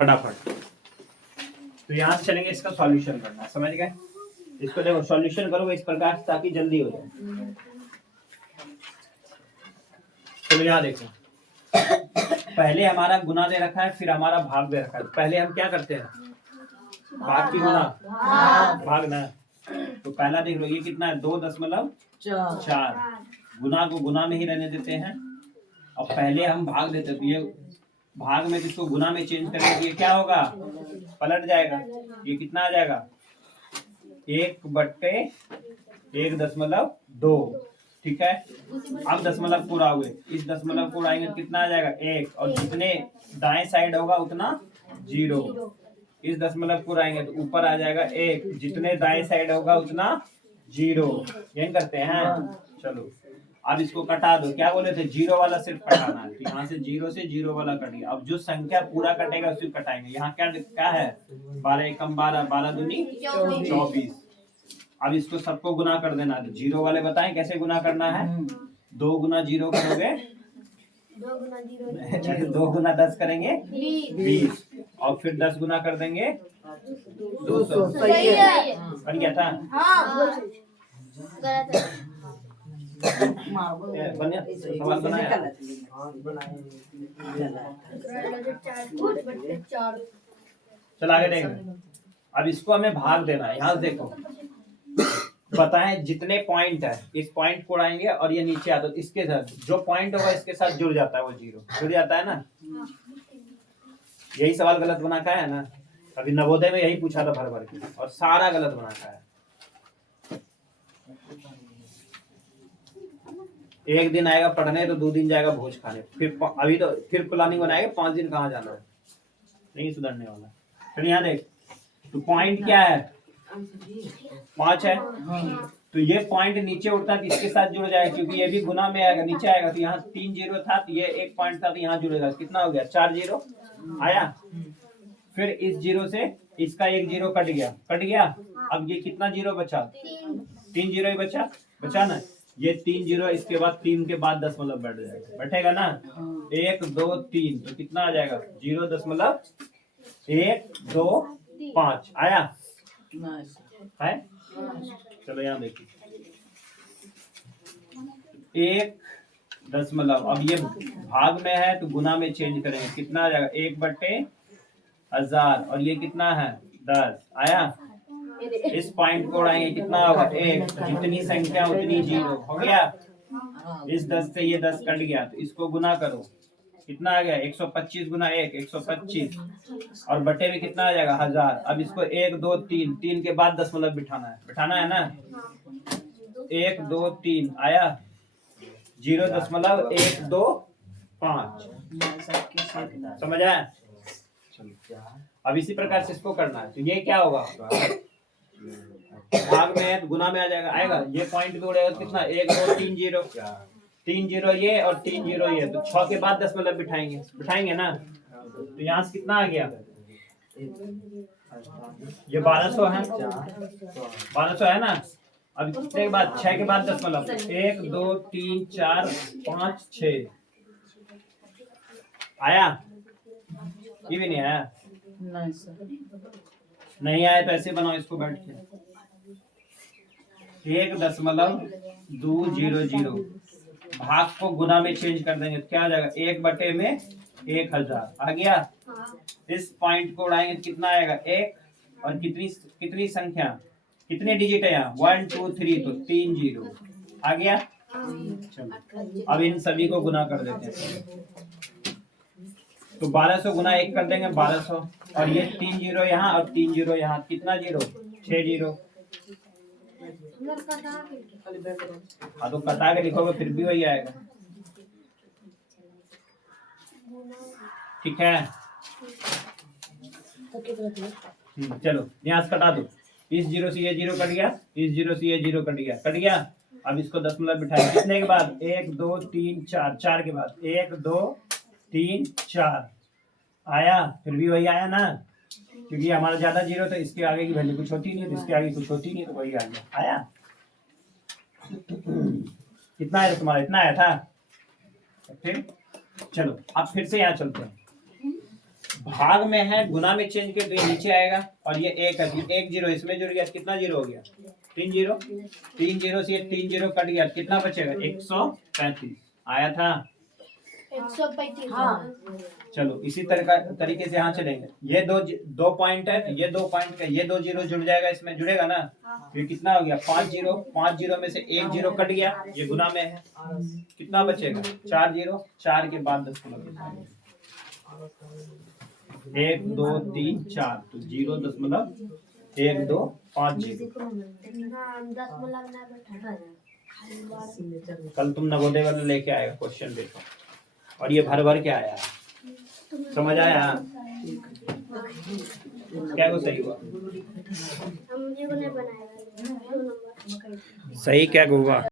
फटाफट। तो यहाँ से चलेंगे, इसका सॉल्यूशन करना, समझ गए? इसको देखो सॉल्यूशन करोगे इस प्रकार ताकि जल्दी हो जाए। चलो यहाँ देखो, पहले हमारा गुना दे रखा है, फिर हमारा भाग दे रखा है। पहले हम क्या करते हैं, भाग की गुना, भाग ना। तो पहला देख लो, ये कितना है, 2.4। गुना को गुना में ही रहने देते हैं और पहले हम भाग देते हैं। तो ये भाग में जिसको गुना में चेंज करेंगे, ये क्या होगा, पलट जाएगा। ये कितना आ जाएगा, 1/1.2। ठीक है, अब दशमलव को उड़ाओगे, इस दशमलव को उड़ाएंगे कितना आ जाएगा, 1। और जितने दाएं साइड होगा उतना 0। इस दशमलव को उड़ाएंगे तो ऊपर आ जाएगा 1, जितने दाएं साइड होगा उतना 0। यही करते हैं। चलो अब इसको कटा दो, क्या बोले थे, 0 वाला सिर्फ कटाना है। तो यहाँ से 0 से 0 वाला कट गया। अब जो संख्या पूरा कटेगा उसी कटाएंगे। यहाँ क्या है, 12 एकम 12, 12 दूनी 24। अब इसको सबको गुना कर देना। तो 0 वाले बताएं कैसे गुना करना है। 2 गुना 0 करोगे, 2 गुना 10 करेंगे 20, और फिर 10 गुना कर देंगे 200। बन गया था, सवाल बनाया। चल आगे देखेंगे। अब इसको हमें भाग देना है। यहाँ देखो, बताएं जितने पॉइंट है, इस पॉइंट को उड़ाएंगे और ये नीचे आता है, तो इसके साथ जो पॉइंट होगा इसके साथ जुड़ जाता है, वो 0 जुड़ जाता है ना। यही सवाल गलत बना का है ना, अभी नवोदय में यही पूछा था भर भर के, और सारा गलत बना का है। एक दिन आएगा पढ़ने तो 2 दिन जाएगा भोज खाने। फिर अभी तो फिर प्लानिंग बनाएगा 5 दिन कहाँ जाना है, नहीं सुधरने वाला। फिर यहाँ देख, तो पॉइंट क्या है, 5 है। तो ये पॉइंट नीचे उठता है, इसके साथ जुड़ जाएगा, क्योंकि ये भी गुना में आएगा, नीचे आएगा। तो यहाँ 3 0 था, तो ये 1 पॉइंट था, तो यहाँ जुड़ेगा। कितना हो गया, 4 0 आया। फिर इस 0 से इसका 1 0 कट गया। अब ये कितना 0 बचा, 3 0 ही बचा ना। ये 3 0, इसके बाद 3 के बाद दशमलव बैठ जाएगा, बैठेगा ना। 1 2 3, तो कितना आ जाएगा, 0.125 आया है। चलो यहाँ देखिए, 1 दशमलव। अब ये भाग में है तो गुना में चेंज करेंगे, कितना आ जाएगा, 1/1000। और ये कितना है, 10 आया। इस पॉइंट को उड़ाएंगे, कितना होगा, 1। जितनी संख्या उतनी 0 हो गया। इस 10 से ये 10 कट गया, तो इसको गुना करो, कितना आ गया, 125 गुना 1 125, और बटे में कितना आ जाएगा, 1000। अब इसको 1 2 3 के बाद दशमलव बिठाना है ना। 1 2 3 आया, 0.125। समझ आया। अब इसी प्रकार से इसको करना है। तो ये क्या होगा, भाग में है तो गुना में आ जाएगा, आएगा। ये पॉइंट भी उड़ेगा, कितना, 1 2 3 0, 3 0 ये और 3 0 ये। तो 6 के बाद दशमलव बिठाएंगे ना। तो यहाँ से कितना आ गया, ये 1200 है, 1200 है ना। अब कितने के बाद, 6 के बाद दशमलव, 1 2 3 4 5 6 आया। ये भी नहीं आया, नहीं आया तो ऐसे बनाओ इसको बैठ के, 1.200। भाग को गुना में चेंज कर देंगे, क्या आ जाएगा, 1/1000 आ गया। इस पॉइंट को उड़ाएंगे, कितना आएगा, 1। और कितनी संख्या, कितने डिजिट है यहाँ, 1 2 3, तो 3 0 आ गया। चलो अब इन सभी को गुना कर देते हैं। तो 1200 गुना 1 कर देंगे, 1200। और ये 3 0 यहाँ और 3 0 यहाँ, कितना 0, 6 0। हाँ तो कटा के लिखोगे फिर भी वही आएगा, ठीक है। चलो यहाँ से कटा दो, इस 0 से ये 0 कट गया, इस 0 से ये 0 कट गया। अब इसको दशमलव बिठाए, कितने के बाद, 1 2 3 4, 4 के बाद 1 2 3 4 आया। फिर भी वही आया ना, क्योंकि हमारा ज्यादा 0 तो इसके आगे की वैल्यू कुछ होती नहीं, तो इसके आगे कुछ होती नहीं, तो वही आ गया, आया। कितना आया तुम्हारा, इतना आया था। फिर चलो अब फिर से यहाँ चलते हैं। भाग में है, गुना में चेंज किया तो ये नीचे आएगा, और ये एक है, एक जीरो इसमें जुड़ गया, कितना जीरो हो गया? 3 जीरो। 3 जीरो से ये 3 जीरो कट गया, कितना बचेगा? 135 आया था। 135। हाँ। चलो इसी तरीके से यहाँ चलेंगे। ये दो पॉइंट है, ये 2 पॉइंट का, ये 2 जीरो जुड़ जाएगा, इसमें जुड़ेगा ना, ये कितना हो गया? 5 जीरो। 5 जीरो में से 1 जीरो कट गया, ये गुना में है, कितना बचेगा? 4 जीरो। 4 के बाद 10 1 2 3 4, तो 0.1 2 5 जीरो। कल तुम नवोदय वाला लेके आएगा क्वेश्चन, देखो, और ये भर भर के आया है, समझ आया? क्या को सही हुआ? सही क्या हुआ?